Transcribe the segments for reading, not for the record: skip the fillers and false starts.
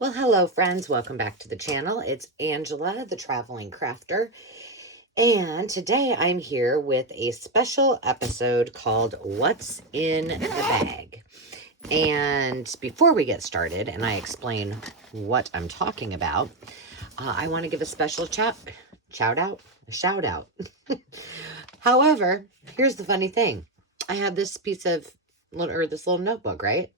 Well, hello, friends. Welcome back to the channel. It's Angela, the traveling crafter. And today I'm here with a special episode called What's in the Bag. And before we get started and I explain what I'm talking about, I want to give a special shout out. However, here's the funny thing. I have this this little notebook, right?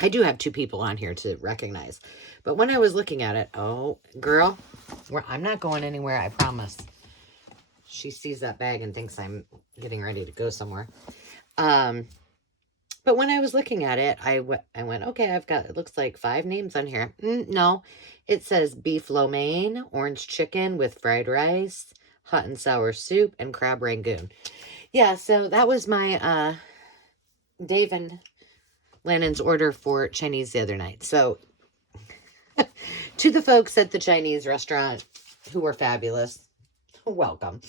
I do have two people on here to recognize. But when I was looking at it, oh, girl, I'm not going anywhere, I promise. She sees that bag and thinks I'm getting ready to go somewhere. But when I was looking at it, I went, okay, it looks like 5 names on here. No, it says beef lo mein, orange chicken with fried rice, hot and sour soup, and crab rangoon. Yeah, so that was my Dave and Lannon's order for Chinese the other night. So to the folks at the Chinese restaurant who were fabulous, welcome.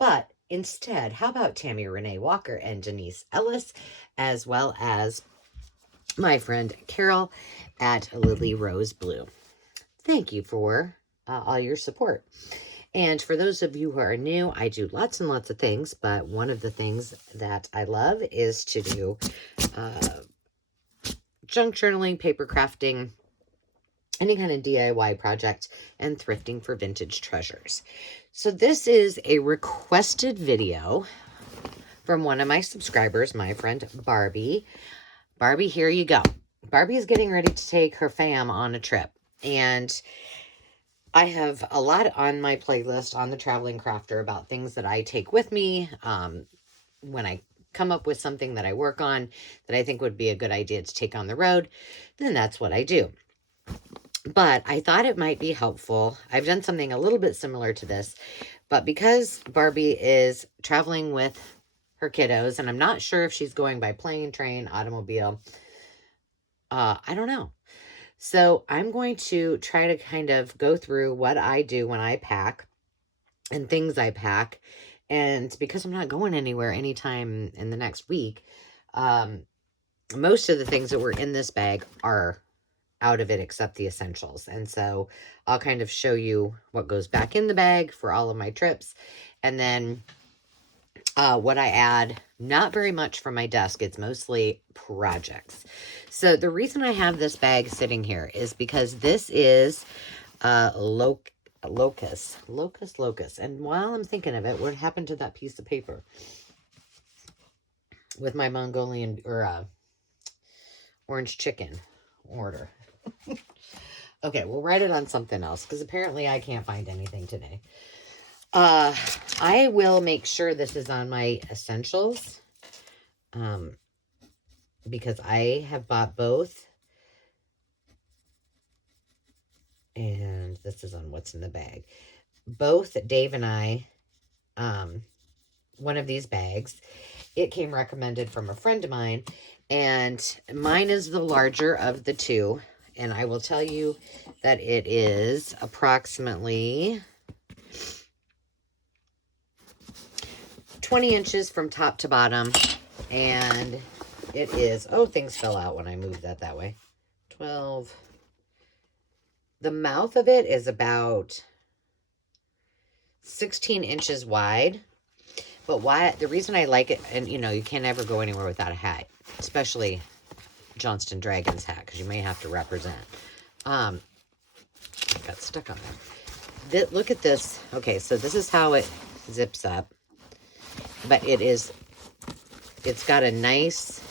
But instead, how about Tammy Renee Walker and Denise Ellis, as well as my friend Carol at Lily Rose Blue. Thank you for all your support. And for those of you who are new, I do lots and lots of things, but one of the things that I love is to do junk journaling, paper crafting, any kind of DIY project, and thrifting for vintage treasures. So this is a requested video from one of my subscribers, my friend Barbie. Barbie, here you go. Barbie is getting ready to take her fam on a trip. And I have a lot on my playlist on the Traveling Crafter about things that I take with me when I come up with something that I work on that I think would be a good idea to take on the road. Then that's what I do. But I thought it might be helpful. I've done something a little bit similar to this, but because Barbie is traveling with her kiddos, and I'm not sure if she's going by plane, train, automobile, I don't know. So I'm going to try to kind of go through what I do when I pack and things I pack. And because I'm not going anywhere anytime in the next week, most of the things that were in this bag are out of it except the essentials. And so I'll kind of show you what goes back in the bag for all of my trips. And then what I add, not very much from my desk. It's mostly projects. So the reason I have this bag sitting here is because this is locust. And while I'm thinking of it, what happened to that piece of paper with my Mongolian or orange chicken order? Okay, we'll write it on something else because apparently I can't find anything today. I will make sure this is on my essentials because I have bought both. And this is on what's in the bag. Both Dave and I, one of these bags, it came recommended from a friend of mine, and mine is the larger of the two. And I will tell you that it is approximately 20 inches from top to bottom. And it is, oh, things fell out when I moved that way. 12. The mouth of it is about 16 inches wide. But the reason I like it, and you can't ever go anywhere without a hat, especially Johnston Dragon's hat, because you may have to represent. I got stuck on there. Look at this. Okay, so this is how it zips up. But it's got a nice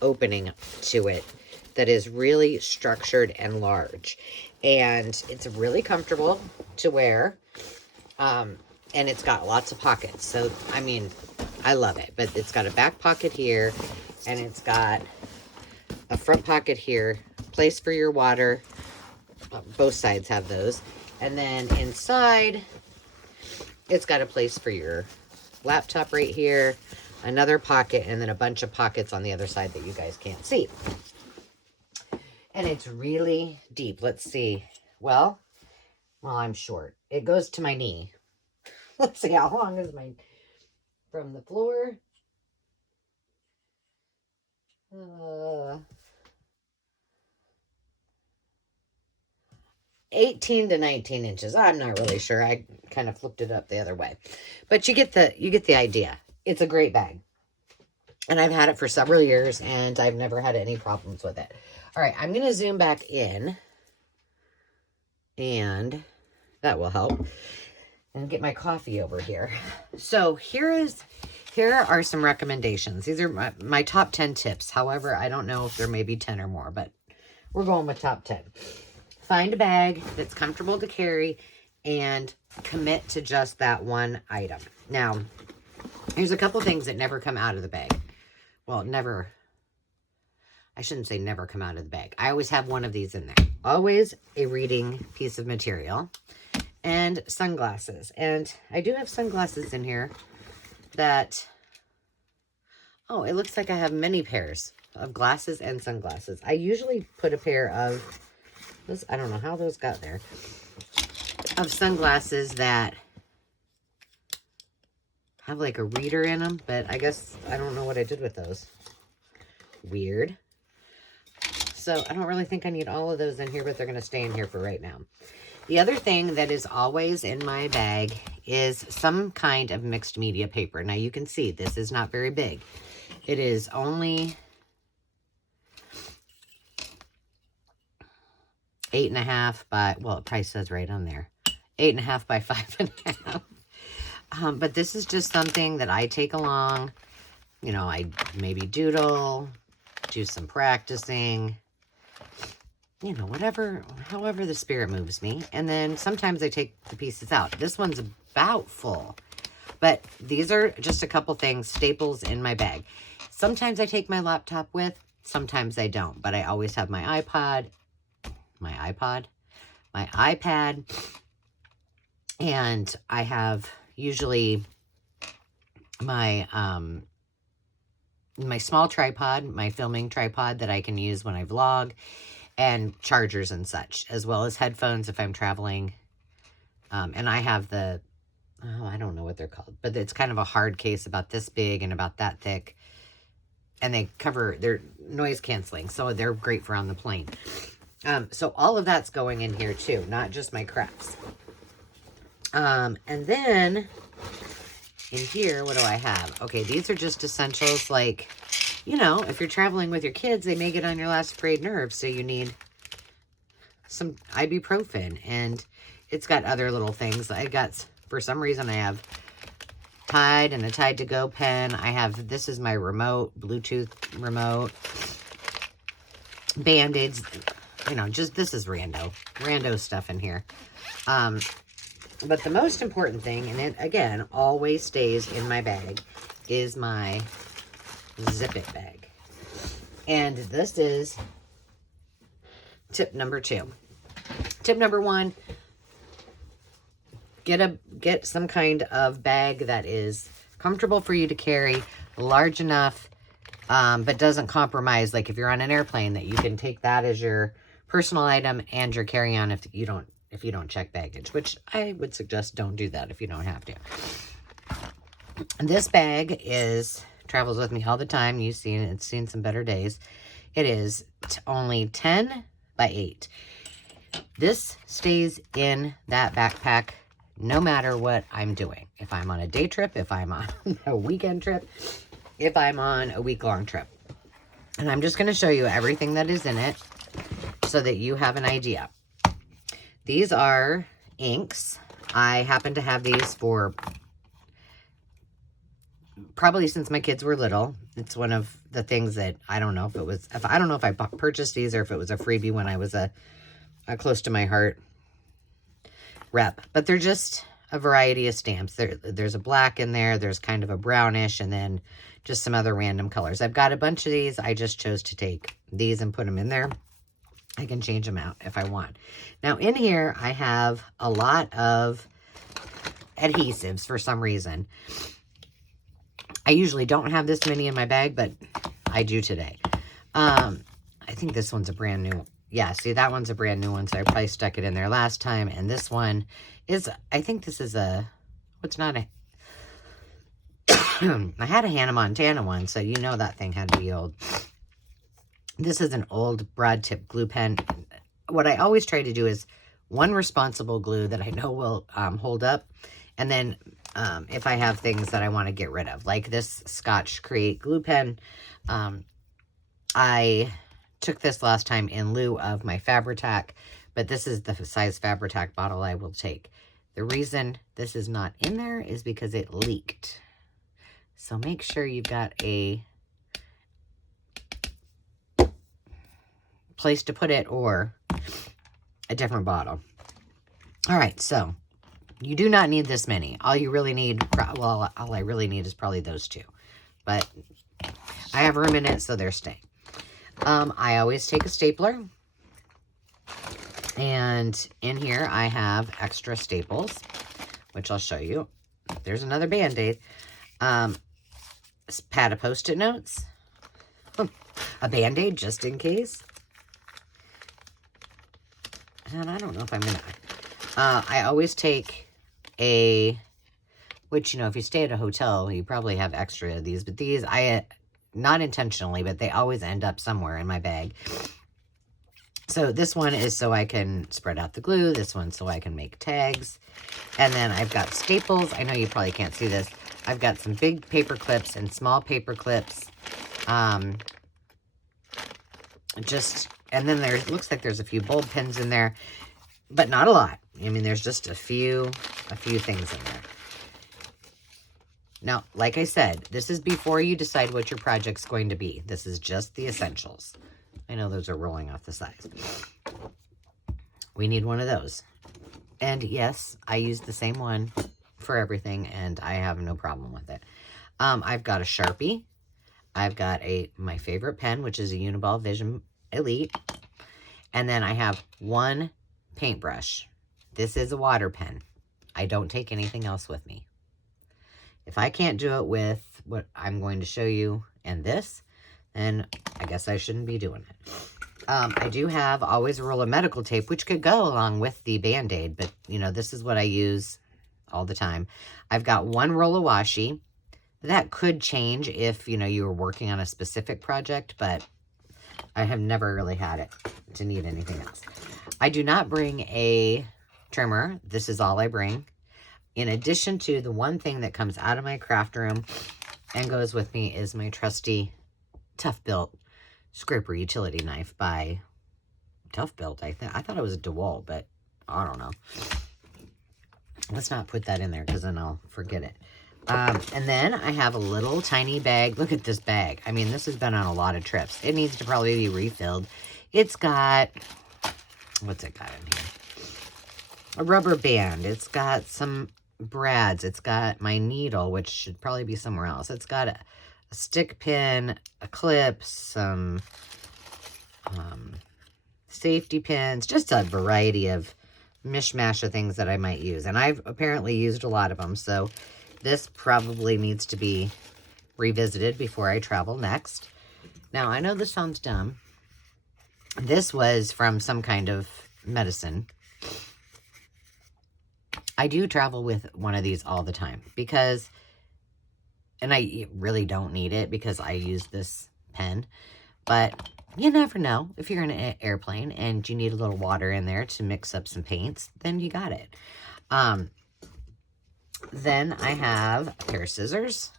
opening to it that is really structured and large. And it's really comfortable to wear. And it's got lots of pockets. So, I mean, I love it. But it's got a back pocket here. And it's got a front pocket here. Place for your water. Both sides have those. And then inside, it's got a place for your laptop right here. Another pocket. And then a bunch of pockets on the other side that you guys can't see. And it's really deep. Let's see. Well, I'm short. It goes to my knee. Let's see, how long is from the floor? 18 to 19 inches. I'm not really sure. I kind of flipped it up the other way. But you get the idea. It's a great bag. And I've had it for several years, and I've never had any problems with it. All right, I'm going to zoom back in, and that will help. And get my coffee over here. So here are some recommendations. These are my top 10 tips. However, I don't know if there may be 10 or more, but we're going with top 10. Find a bag that's comfortable to carry and commit to just that one item. Now, here's a couple things that never come out of the bag. Well, never. I shouldn't say never come out of the bag. I always have one of these in there. Always a reading piece of material. And sunglasses. And I do have sunglasses in here that... Oh, it looks like I have many pairs of glasses and sunglasses. I usually put a pair of... I don't know how those got there. Of sunglasses that have like a reader in them, but I guess I don't know what I did with those. Weird. So I don't really think I need all of those in here, but they're going to stay in here for right now. The other thing that is always in my bag is some kind of mixed media paper. Now you can see this is not very big. It is only 8.5 by, well, it probably says right on there, 8.5 by 5.5. But this is just something that I take along. You know, I maybe doodle, do some practicing, you know, however the spirit moves me. And then sometimes I take the pieces out. This one's about full. But these are just a couple things, staples in my bag. Sometimes I take my laptop with, sometimes I don't. But I always have my iPad, and I have usually my my small tripod, my filming tripod that I can use when I vlog, and chargers and such, as well as headphones if I'm traveling. And I have the, oh, I don't know what they're called, but it's kind of a hard case about this big and about that thick. And they're noise canceling, so they're great for on the plane. So all of that's going in here too, not just my crafts. And then in here, what do I have? Okay, these are just essentials like, you know, if you're traveling with your kids, they may get on your last frayed nerve, so you need some ibuprofen. And it's got other little things. For some reason, I have Tide and a Tide to Go pen. This is my remote, Bluetooth remote. Band-Aids, you know, this is rando stuff in here. But the most important thing, and it, again, always stays in my bag, is my Zip It bag. And this is tip number 2. Tip number 1, get some kind of bag that is comfortable for you to carry, large enough, but doesn't compromise. Like if you're on an airplane, that you can take that as your personal item and your carry-on if you don't check baggage, which I would suggest don't do that if you don't have to. This bag travels with me all the time. You've seen it. It's seen some better days. It is only 10 by 8. This stays in that backpack no matter what I'm doing. If I'm on a day trip, if I'm on a weekend trip, if I'm on a week-long trip. And I'm just going to show you everything that is in it so that you have an idea. These are inks. I happen to have these for probably since my kids were little. It's one of the things that I don't know if I purchased these or if it was a freebie when I was a close to my heart rep. But they're just a variety of stamps. There's a black in there. There's kind of a brownish, and then just some other random colors. I've got a bunch of these. I just chose to take these and put them in there. I can change them out if I want. Now in here, I have a lot of adhesives for some reason. I usually don't have this many in my bag, but I do today. I think this one's a brand new. Yeah, see, that one's a brand new one, so I probably stuck it in there last time. And this one is, I think this is what's not a, I had a Hannah Montana one, so you know that thing had to be old. This is an old broad tip glue pen. What I always try to do is one responsible glue that I know will hold up, and then if I have things that I want to get rid of, like this Scotch Create glue pen. I took this last time in lieu of my Fabri-Tac, but this is the size Fabri-Tac bottle I will take. The reason this is not in there is because it leaked. So make sure you've got a place to put it or a different bottle. All right, so you do not need this many. All you really need, well, all I really need is probably those two. But I have room in it, so they're staying. I always take a stapler. And in here, I have extra staples, which I'll show you. There's another Band-Aid. Pad of Post-it notes. A Band-Aid, just in case. And I don't know if I'm going to... I always take a... Which, you know, if you stay at a hotel, you probably have extra of these. But these, not intentionally, but they always end up somewhere in my bag. So this one is so I can spread out the glue. This one so I can make tags. And then I've got staples. I know you probably can't see this. I've got some big paper clips and small paper clips. And then looks like there's a few bulb pins in there, but not a lot. I mean, there's just a few things in there. Now, like I said, this is before you decide what your project's going to be. This is just the essentials. I know those are rolling off the sides. We need one of those. And yes, I use the same one for everything, and I have no problem with it. I've got a Sharpie. I've got my favorite pen, which is a Uniball Vision Elite. And then I have one paintbrush. This is a water pen. I don't take anything else with me. If I can't do it with what I'm going to show you and this, then I guess I shouldn't be doing it. I do have always a roll of medical tape, which could go along with the Band-Aid, but, you know, this is what I use all the time. I've got one roll of washi. That could change if, you know, you were working on a specific project, but I have never really had it to need anything else. I do not bring a trimmer. This is all I bring. In addition to the one thing that comes out of my craft room and goes with me is my trusty Tough Built scraper utility knife by Tough Built. I thought it was a DeWalt, but I don't know. Let's not put that in there because then I'll forget it. And then I have a little tiny bag. Look at this bag. I mean, this has been on a lot of trips. It needs to probably be refilled. It's got, what's it got in here? A rubber band. It's got some brads. It's got my needle, which should probably be somewhere else. It's got a stick pin, a clip, some safety pins, just a variety of mishmash of things that I might use. And I've apparently used a lot of them, so this probably needs to be revisited before I travel next. Now, I know this sounds dumb. This was from some kind of medicine. I do travel with one of these all the time because, and I really don't need it because I use this pen, but you never know. If you're in an airplane and you need a little water in there to mix up some paints, then you got it. Then I have a pair of scissors.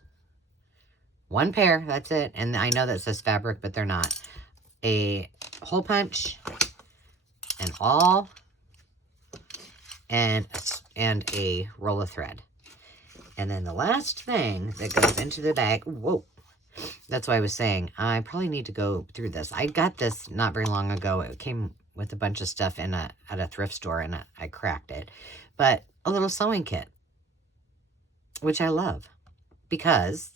One pair, that's it. And I know that says fabric, but they're not. A hole punch, an awl, and a roll of thread. And then the last thing that goes into the bag, whoa, that's why I was saying, I probably need to go through this. I got this not very long ago. It came with a bunch of stuff at a thrift store, and I cracked it. But a little sewing kit, which I love, because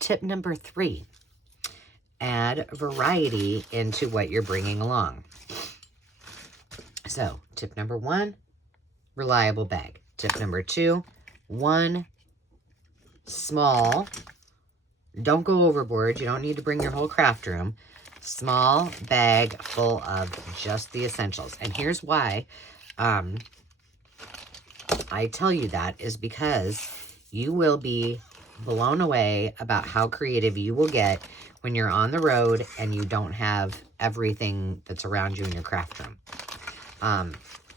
tip number 3, add variety into what you're bringing along. So tip number 1, reliable bag. Tip number 2, one small, don't go overboard, you don't need to bring your whole craft room, small bag full of just the essentials. And here's why I tell you that is because you will be blown away about how creative you will get when you're on the road and you don't have everything that's around you in your craft room.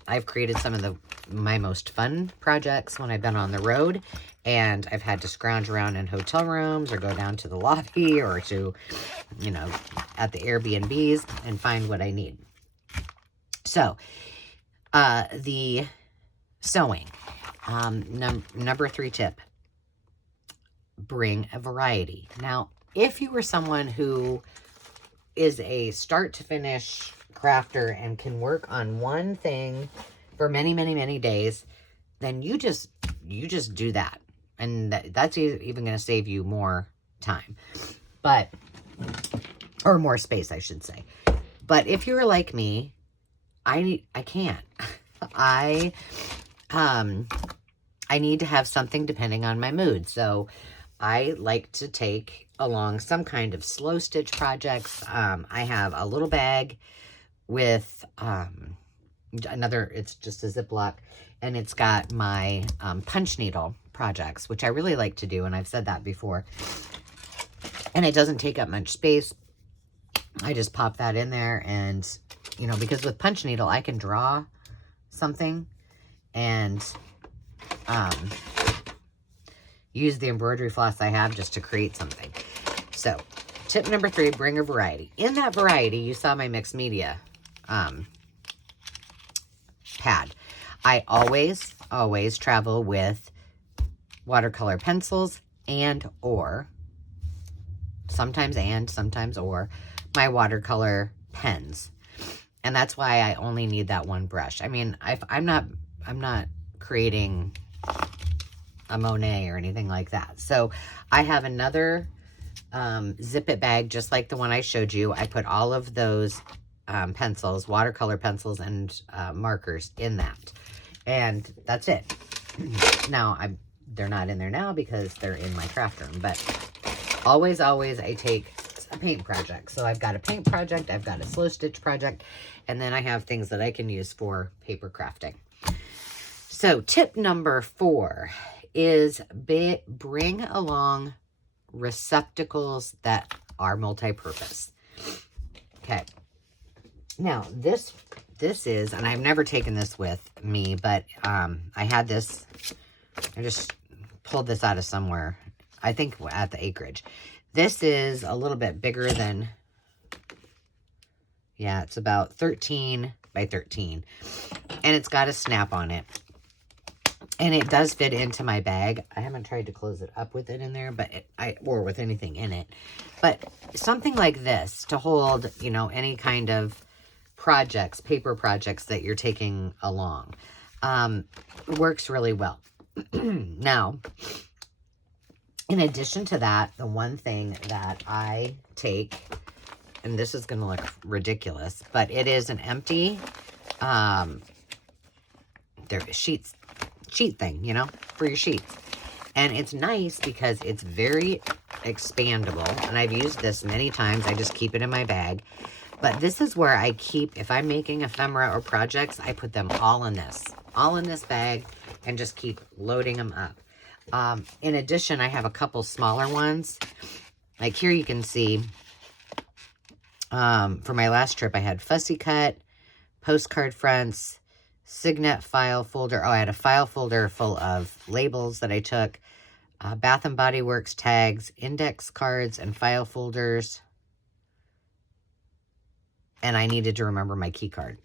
I've created some of my most fun projects when I've been on the road, and I've had to scrounge around in hotel rooms or go down to the lobby or to, you know, at the Airbnbs and find what I need. So, the sewing, number 3 tip, bring a variety. Now, if you were someone who is a start to finish crafter and can work on one thing for many, many, many days, then you just do that. And that's even going to save you more time, or more space, I should say. But if you're like me, I can't. I need to have something depending on my mood. So I like to take along some kind of slow stitch projects. I have a little bag with it's just a Ziploc, and it's got my punch needle projects, which I really like to do, and I've said that before. And it doesn't take up much space. I just pop that in there, and, you know, because with punch needle, I can draw something and use the embroidery floss I have just to create something. So, tip number 3, bring a variety. In that variety, you saw my mixed media pad. I always travel with watercolor pencils or sometimes my watercolor pens. And that's why I only need that one brush. I mean, I'm not creating a Monet or anything like that. So I have another zip it bag just like the one I showed you. I put all of those pencils, watercolor pencils and markers in that. And that's it. Now, they're not in there now because they're in my craft room. But always I take a paint project. So I've got a paint project, I've got a slow stitch project, and then I have things that I can use for paper crafting. So tip number 4 is bring along receptacles that are multi-purpose. Okay. Now this is, and I've never taken this with me, but I had this, I just pulled this out of somewhere, I think at the acreage. This is a little bit bigger than, yeah, it's about 13 by 13. And it's got a snap on it. And it does fit into my bag. I haven't tried to close it up with it in there, but or with anything in it. But something like this to hold, you know, any kind of projects, paper projects that you're taking along, works really well. Now, in addition to that, the one thing that I take, and this is going to look ridiculous, but it is an empty sheet thing, you know, for your sheets. And it's nice because it's very expandable, and I've used this many times. I just keep it in my bag. But this is where I keep, if I'm making ephemera or projects, I put them all in this bag, and just keep loading them up. In addition, I have a couple smaller ones. Like here you can see, for my last trip, I had fussy cut, postcard fronts, Signet file folder. Oh, I had a file folder full of labels that I took, Bath and Body Works tags, index cards, and file folders. And I needed to remember my key card.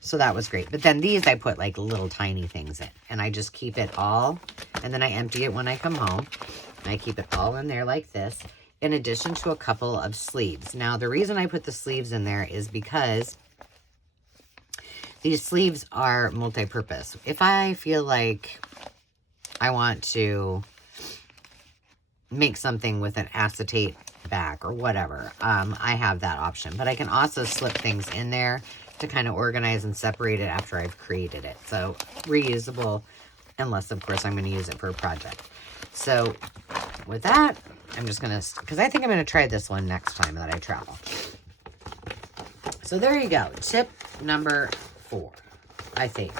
So that was great. But then these I put like little tiny things in. And I just keep it all. And then I empty it when I come home. And I keep it all in there like this. In addition to a couple of sleeves. Now the reason I put the sleeves in there is because these sleeves are multi-purpose. If I feel like I want to make something with an acetate back or whatever, I have that option. But I can also slip things in there to kind of organize and separate it after I've created it. So reusable, unless of course I'm going to use it for a project. So with that, I'm just going to, because I think I'm going to try this one next time that I travel. So there you go. Tip number 4, I think.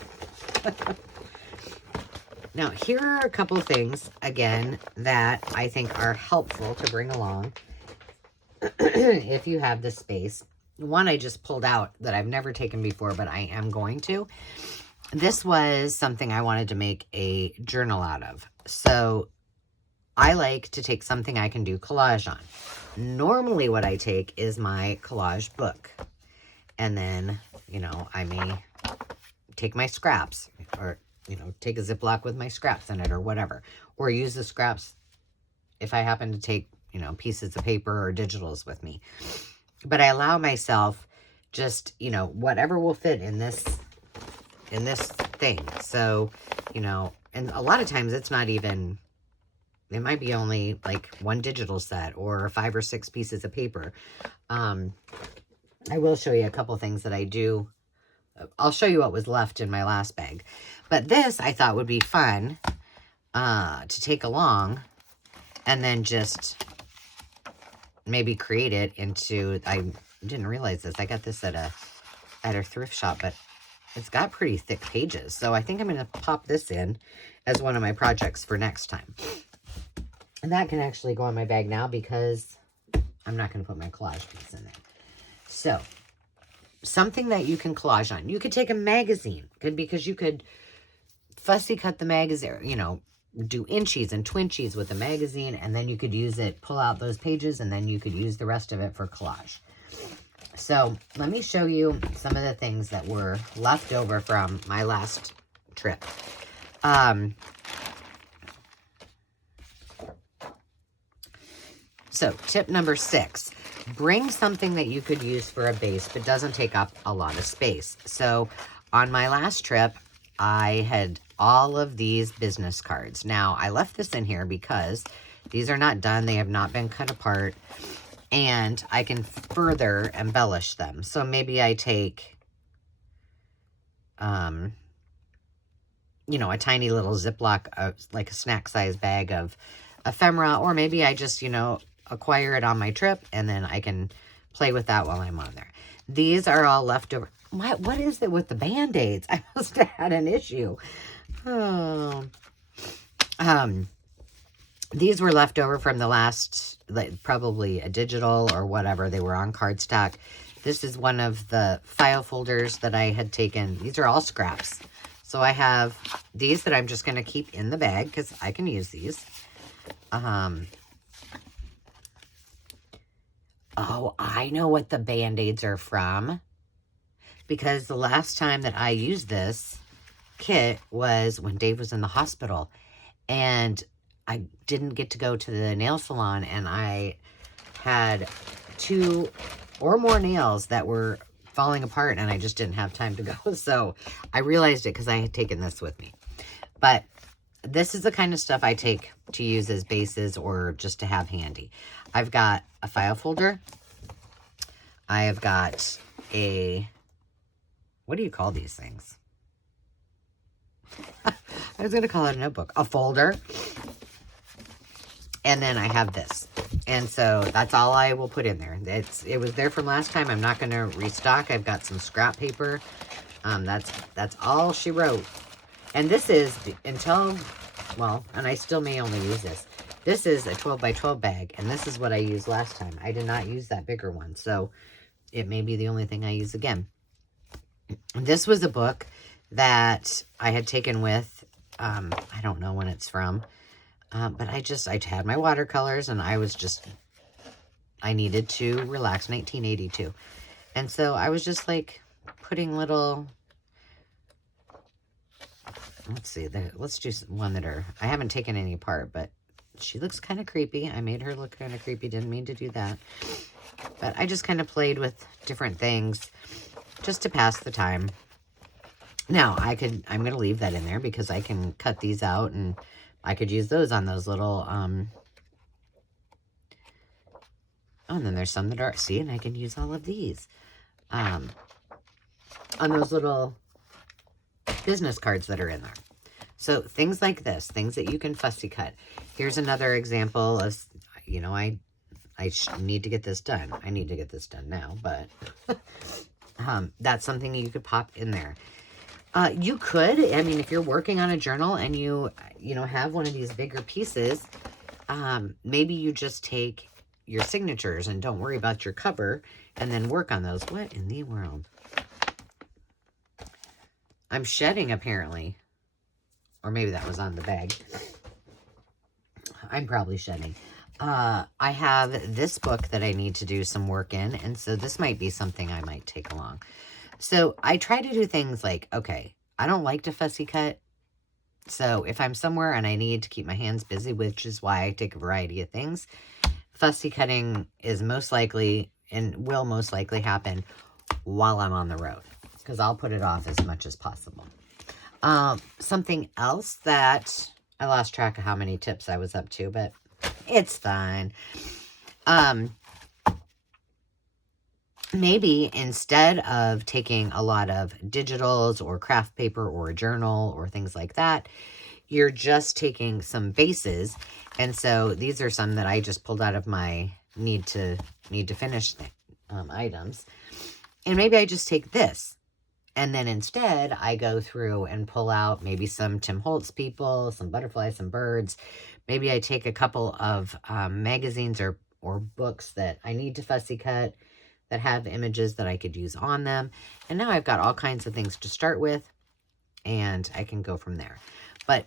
Now, here are a couple of things, again, that I think are helpful to bring along if you have the space. one I just pulled out that I've never taken before, but I am going to. This was something I wanted to make a journal out of. So I like to take something I can do collage on. Normally what I take is my collage book. And then, you know, I may take my scraps or, you know, take a Ziploc with my scraps in it or whatever. Or use the scraps if I happen to take, you know, pieces of paper or digitals with me. But I allow myself just, you know, whatever will fit in this thing. So, you know, and a lot of times it's not even, it might be only like one digital set or 5 or 6 pieces of paper. I will show you a couple things that I do. I'll show you what was left in my last bag. But this I thought would be fun to take along and then just maybe create it into, I didn't realize this. I got this at a thrift shop, but it's got pretty thick pages. So I think I'm going to pop this in as one of my projects for next time. And that can actually go in my bag now because I'm not going to put my collage piece in there. So, something that you can collage on. You could take a magazine, because you could fussy cut the magazine, you know, do inchies and twinchies with the magazine, and then you could use it, pull out those pages, and then you could use the rest of it for collage. So, let me show you some of the things that were left over from my last trip. So, tip number 6. Bring something that you could use for a base, but doesn't take up a lot of space. So, on my last trip, I had all of these business cards. Now, I left this in here because these are not done. They have not been cut apart. And I can further embellish them. So, maybe I take, you know, a tiny little Ziploc, like a snack size bag of ephemera. Or maybe I just, you know, acquire it on my trip, and then I can play with that while I'm on there. These are all leftover. What is it with the Band-Aids? I must have had an issue. Oh. These were left over from the last, like, probably a digital or whatever. They were on cardstock. This is one of the file folders that I had taken. These are all scraps. So I have these that I'm just going to keep in the bag because I can use these. Oh, I know what the Band-Aids are from. Because the last time that I used this kit was when Dave was in the hospital. And I didn't get to go to the nail salon. And I had 2 or more nails that were falling apart. And I just didn't have time to go. So I realized it because I had taken this with me. But this is the kind of stuff I take to use as bases or just to have handy. I've got a file folder. I have got a, what do you call these things? I was going to call it a notebook. A folder. And then I have this. And so that's all I will put in there. It was there from last time. I'm not going to restock. I've got some scrap paper. That's all she wrote. And this is until, well, and I still may only use this. This is a 12 by 12 bag, and this is what I used last time. I did not use that bigger one, so it may be the only thing I use again. This was a book that I had taken with, I don't know when it's from, but I had my watercolors, and I needed to relax, 1982. And so I was just like putting little, let's see, let's do one that are, I haven't taken any apart, but she looks kind of creepy. I made her look kind of creepy. Didn't mean to do that. But I just kind of played with different things just to pass the time. Now, I'm going to leave that in there because I can cut these out and I could use those on those little, oh, and then there's some that are, see, and I can use all of these on those little business cards that are in there. So things like this, things that you can fussy cut. Here's another example of, you know, I need to get this done. I need to get this done now, but that's something you could pop in there. You could, I mean, if you're working on a journal and you know, have one of these bigger pieces, maybe you just take your signatures and don't worry about your cover and then work on those. What in the world? I'm shedding apparently. Or maybe that was on the bag. I'm probably shedding. I have this book that I need to do some work in. And so this might be something I might take along. So I try to do things like, okay, I don't like to fussy cut. So if I'm somewhere and I need to keep my hands busy, which is why I take a variety of things, fussy cutting is most likely and will most likely happen while I'm on the road. Because I'll put it off as much as possible. Something else that I lost track of how many tips I was up to, but it's fine. Maybe instead of taking a lot of digitals or craft paper or a journal or things like that, you're just taking some bases. And so these are some that I just pulled out of my need to finish items. And maybe I just take this. And then instead, I go through and pull out maybe some Tim Holtz people, some butterflies, some birds. Maybe I take a couple of magazines or books that I need to fussy cut that have images that I could use on them. And now I've got all kinds of things to start with, and I can go from there. But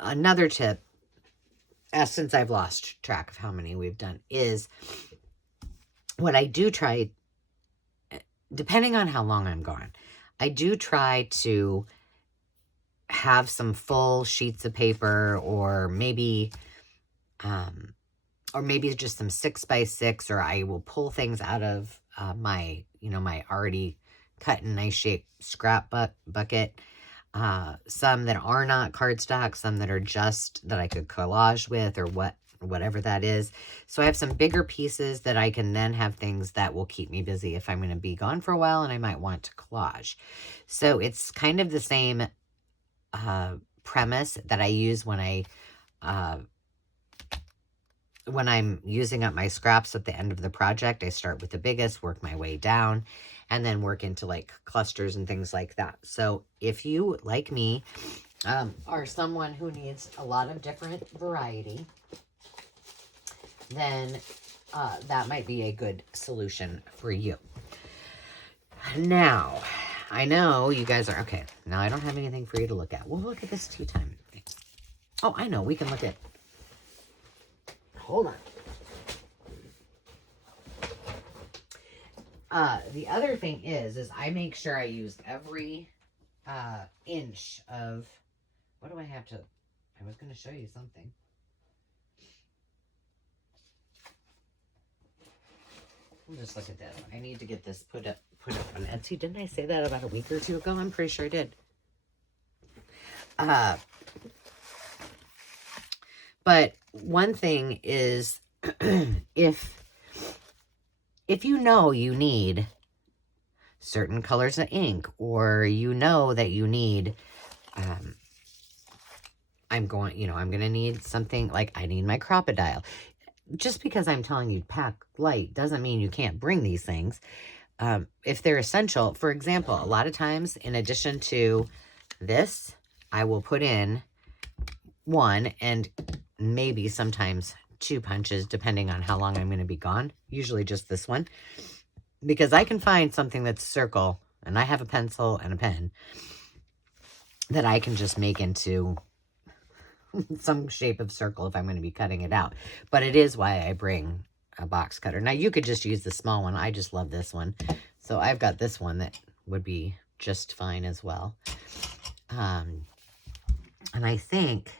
another tip, since I've lost track of how many we've done, is what I do try, depending on how long I'm gone, I do try to have some full sheets of paper or maybe just some 6x6, or I will pull things out of my already cut and nice shaped scrap bucket. Some that are not cardstock, some that are just that I could collage with or whatever that is. So I have some bigger pieces that I can then have things that will keep me busy if I'm going to be gone for a while and I might want to collage. So it's kind of the same premise that I use when I'm using up my scraps at the end of the project. I start with the biggest, work my way down, and then work into like clusters and things like that. So if you, like me, are someone who needs a lot of different variety, then that might be a good solution for you. Now, I know you guys are, okay, now I don't have anything for you to look at. We'll look at this tea time. Oh, I know, we can look at, hold on. The other thing is I make sure I use every inch of, what do I have to, I was going to show you something. We'll just look at this. I need to get this put up on Etsy. Didn't I say that about a week or two ago? I'm pretty sure I did. But one thing is, if you know you need certain colors of ink, or you know that you need, I'm going to need something like I need my crocodile. Just because I'm telling you to pack light doesn't mean you can't bring these things. If they're essential, for example, a lot of times in addition to this, I will put in one and maybe sometimes 2 punches depending on how long I'm going to be gone. Usually just this one, because I can find something that's circle and I have a pencil and a pen that I can just make into some shape of circle if I'm going to be cutting it out. But it is why I bring a box cutter. Now you could just use the small one. I just love this one. So I've got this one that would be just fine as well. And I think,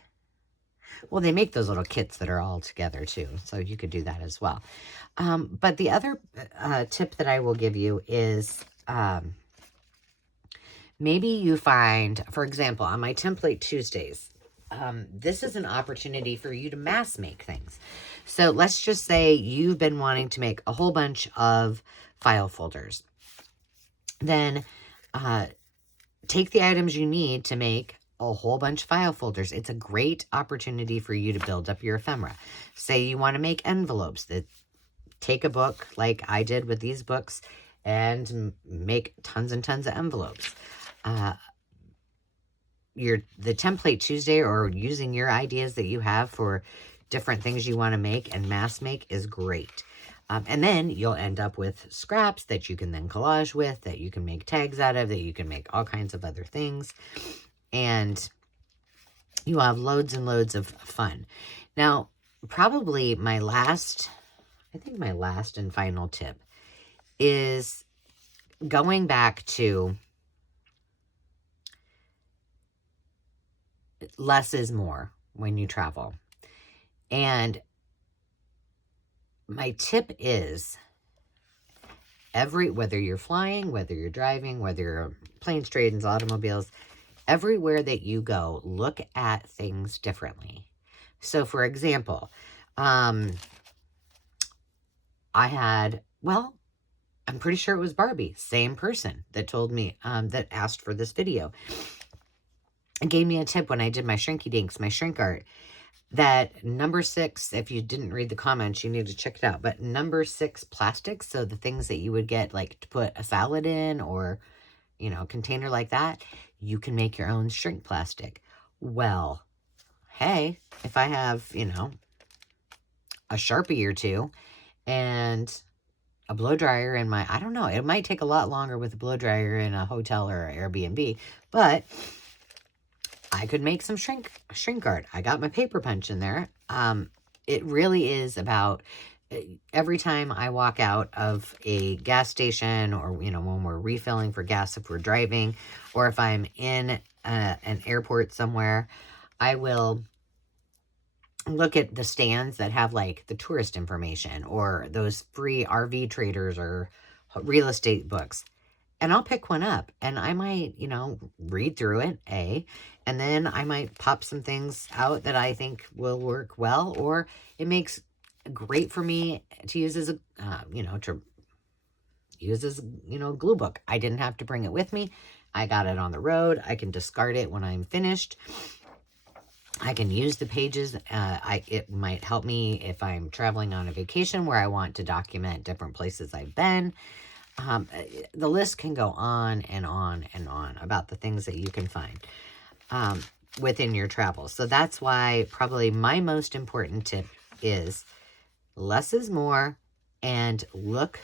well, they make those little kits that are all together too. So you could do that as well. But the other tip that I will give you is maybe you find, for example, on my Template Tuesdays, this is an opportunity for you to mass make things. So let's just say you've been wanting to make a whole bunch of file folders. Then take the items you need to make a whole bunch of file folders. It's a great opportunity for you to build up your ephemera. Say you want to make envelopes. Take a book like I did with these books and make tons and tons of envelopes. The Template Tuesday, or using your ideas that you have for different things you want to make, and mass make is great. And then you'll end up with scraps that you can then collage with, that you can make tags out of, that you can make all kinds of other things. And you have loads and loads of fun. Now, probably my last and final tip is going back to less is more when you travel. And my tip is whether you're flying, whether you're driving, whether you're planes, trains, automobiles, everywhere that you go, look at things differently. So for example, I'm pretty sure it was Barbie, same person that told me, that asked for this video, and gave me a tip when I did my shrinky dinks, my shrink art, that number 6, if you didn't read the comments, you need to check it out, but number 6 plastics, so the things that you would get like to put a salad in, or, you know, a container like that, you can make your own shrink plastic. Well, hey, if I have, you know, a Sharpie or two and a blow dryer in my, I don't know, it might take a lot longer with a blow dryer in a hotel or Airbnb, but I could make some shrink art. I got my paper punch in there. It really is about, every time I walk out of a gas station, or, you know, when we're refilling for gas, if we're driving, or if I'm in an airport somewhere, I will look at the stands that have like the tourist information, or those free RV traders or real estate books. And I'll pick one up, and I might, you know, read through it, and then I might pop some things out that I think will work well, or it makes great for me to use as a, glue book. I didn't have to bring it with me. I got it on the road. I can discard it when I'm finished. I can use the pages. It might help me if I'm traveling on a vacation where I want to document different places I've been. The list can go on and on and on about the things that you can find within your travels. So that's why probably my most important tip is less is more, and look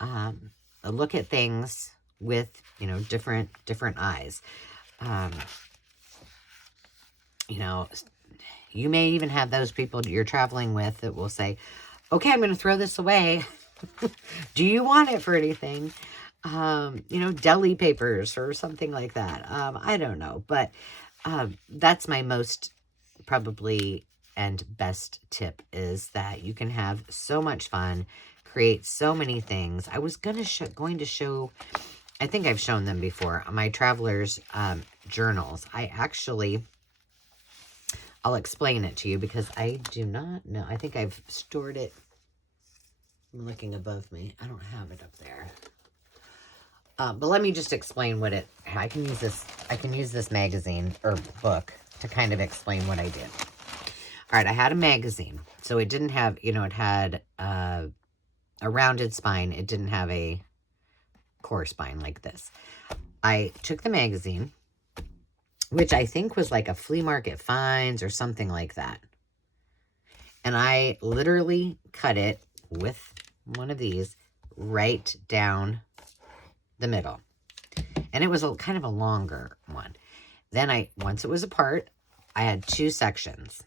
at things with, you know, different eyes. You know, you may even have those people you're traveling with that will say, okay, I'm going to throw this away. Do you want it for anything? You know, deli papers or something like that. I don't know, but that's my most probably and best tip, is that you can have so much fun, create so many things. I was going to show, I think I've shown them before, my travelers' journals. I'll explain it to you because I do not know. I think I've stored it. I'm looking above me. I don't have it up there. But let me just explain I can use this magazine or book to kind of explain what I did. All right, I had a magazine. So it didn't have, you know, it had a rounded spine. It didn't have a core spine like this. I took the magazine, which I think was like a flea market finds or something like that. And I literally cut it with one of these right down the middle. And it was kind of a longer one. Then once it was apart, I had 2 sections.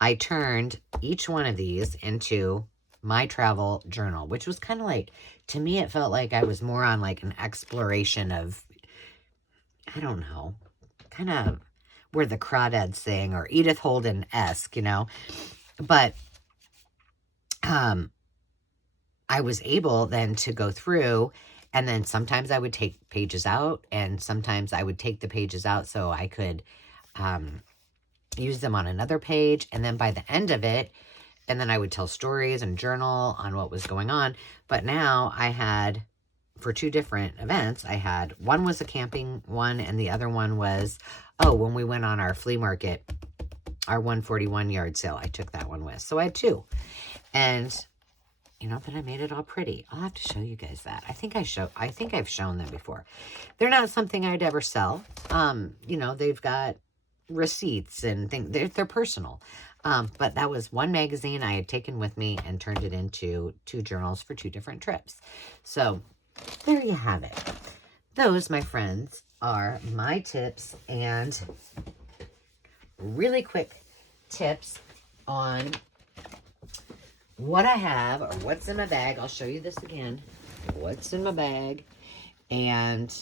I turned each one of these into my travel journal, which was kind of like, to me, it felt like I was more on like an exploration of, I don't know, kind of where the Crawdads sing, or Edith Holden-esque, you know. But I was able then to go through, and then sometimes I would take pages out, and sometimes I would take the pages out so I could use them on another page. And then by the end of it, and then I would tell stories and journal on what was going on. But now I had, for 2 different events, one was a camping one, and the other one was, when we went on our flea market, our 141 yard sale, I took that one with. So I had 2. And, you know, but I made it all pretty. I'll have to show you guys that. I think I've shown them before. They're not something I'd ever sell. You know, they've got receipts and things. They're personal. But that was one magazine I had taken with me and turned it into 2 journals for 2 different trips. So there you have it. Those, my friends, are my tips and really quick tips on what I have or what's in my bag. I'll show you this again. What's in my bag and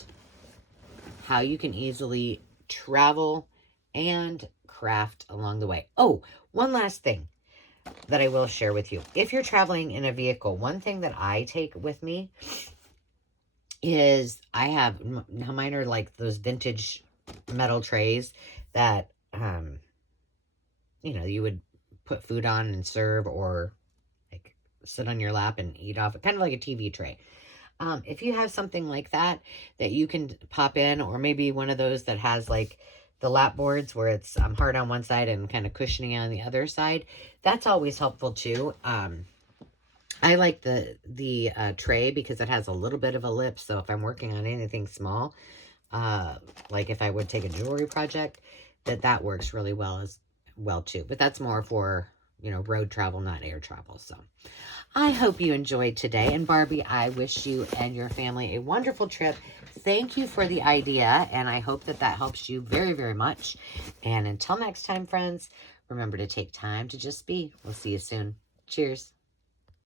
how you can easily travel and craft along the way. Oh, one last thing that I will share with you. If you're traveling in a vehicle, one thing that I take with me is I have, mine are like those vintage metal trays that, you know, you would put food on and serve or like sit on your lap and eat off, kind of like a TV tray. If you have something like that you can pop in, or maybe one of those that has like the lap boards where it's hard on one side and kind of cushioning on the other side, that's always helpful too. I like the tray because it has a little bit of a lip, so if I'm working on anything small, like if I would take a jewelry project, that works really well as well too. But that's more for, you know, road travel, not air travel. So I hope you enjoyed today. And Barbie, I wish you and your family a wonderful trip. Thank you for the idea, and I hope that helps you very, very much. And until next time, friends, remember to take time to just be. We'll see you soon. Cheers.